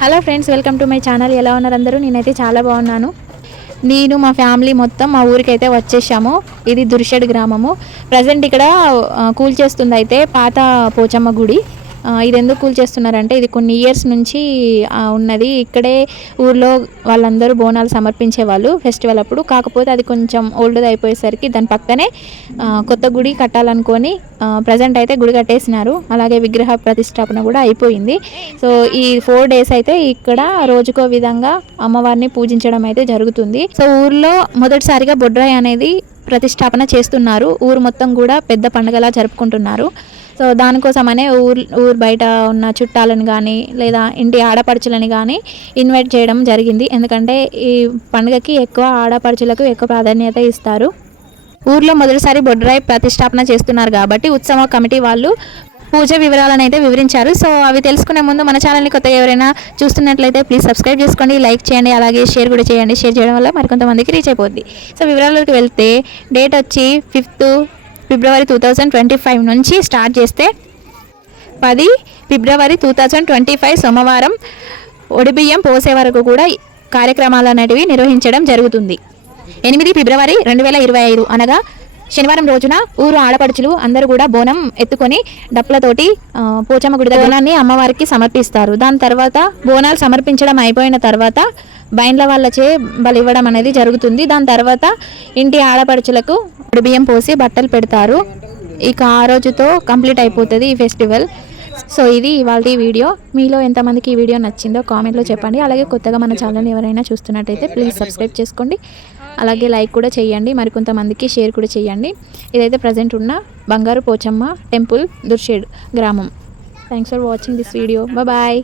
Hello friends, welcome to my channel. ఎలా ఉన్నారు అందరూ? నేనైతే చాలా బాగున్నాను. నేను మా ఫ్యామిలీ మొత్తం మా ఊరికైతే వచ్చేసాము. ఇది దుర్షేడ్ గ్రామము. ప్రజెంట్ ఇక్కడ కూల్చేస్తుంది అయితే పాత పోచమ్మ గుడి. ఇది ఎందుకు కూల్చేస్తున్నారంటే ఇది కొన్ని ఇయర్స్ నుంచి ఉన్నది. ఇక్కడే ఊర్లో వాళ్ళందరూ బోనాలు సమర్పించేవాళ్ళు ఫెస్టివల్ అప్పుడు. కాకపోతే అది కొంచెం ఓల్డ్ది అయిపోయేసరికి దాని పక్కనే కొత్త గుడి కట్టాలనుకొని ప్రజెంట్ అయితే గుడి కట్టేసినారు. అలాగే విగ్రహ ప్రతిష్టాపన కూడా అయిపోయింది. సో ఈ 4 days అయితే ఇక్కడ రోజుకో విధంగా అమ్మవారిని పూజించడం అయితే జరుగుతుంది. సో ఊర్లో మొదటిసారిగా బొడ్రాయి అనేది ప్రతిష్టాపన చేస్తున్నారు. ఊరు మొత్తం కూడా పెద్ద పండుగలా జరుపుకుంటున్నారు. సో దానికోసమనే ఊరు బయట ఉన్న చుట్టాలను కానీ లేదా ఇంటి ఆడపడుచులని కానీ ఇన్వైట్ చేయడం జరిగింది. ఎందుకంటే ఈ పండుగకి ఎక్కువ ఆడపడుచులకు ఎక్కువ ప్రాధాన్యత ఇస్తారు. ఊర్లో మొదటిసారి బొడ్రాయి ప్రతిష్టాపన చేస్తున్నారు కాబట్టి ఉత్సవ కమిటీ వాళ్ళు పూజ వివరాలను అయితే వివరించారు. సో అవి తెలుసుకునే ముందు మన ఛానల్ని కొత్తగా ఎవరైనా చూస్తున్నట్లయితే ప్లీజ్ సబ్స్క్రైబ్ చేసుకోండి, లైక్ చేయండి, అలాగే షేర్ కూడా చేయండి. షేర్ చేయడం వల్ల మరికొంతమందికి రీచ్ అయిపోద్ది. సో వివరాల్లోకి వెళ్తే డేట్ వచ్చి 5th February 2025 నుంచి స్టార్ట్ చేస్తే 10 February 2025 సోమవారం ఒడిబియ్యం పోసే వరకు కూడా కార్యక్రమాలు అనేటివి నిర్వహించడం జరుగుతుంది. 8 February 2025 అనగా శనివారం రోజున ఊరు ఆడపడుచులు అందరూ కూడా బోనం ఎత్తుకొని డప్పులతోటి పోచమ్మ గుడి బోనాన్ని అమ్మవారికి సమర్పిస్తారు. దాని తర్వాత బోనాలు సమర్పించడం అయిపోయిన తర్వాత బైండ్ల వాళ్ళచే బలివ్వడం అనేది జరుగుతుంది. దాని తర్వాత ఇంటి ఆడపడుచులకు బియ్యం పోసి బట్టలు పెడతారు. ఇక ఆ రోజుతో కంప్లీట్ అయిపోతుంది ఈ ఫెస్టివల్. సో ఇది ఇవాళ వీడియో. మీలో ఎంతమందికి ఈ వీడియో నచ్చిందో కామెంట్లో చెప్పండి. అలాగే కొత్తగా మన ఛానల్ని ఎవరైనా చూస్తున్నట్టయితే ప్లీజ్ సబ్స్క్రైబ్ చేసుకోండి, అలాగే లైక్ కూడా చేయండి, మరికొంతమందికి షేర్ కూడా చేయండి. ఇదైతే ప్రజెంట్ ఉన్న బంగారు పోచమ్మ టెంపుల్ దుర్షేడ్ గ్రామం. Thanks for watching this video. Bye.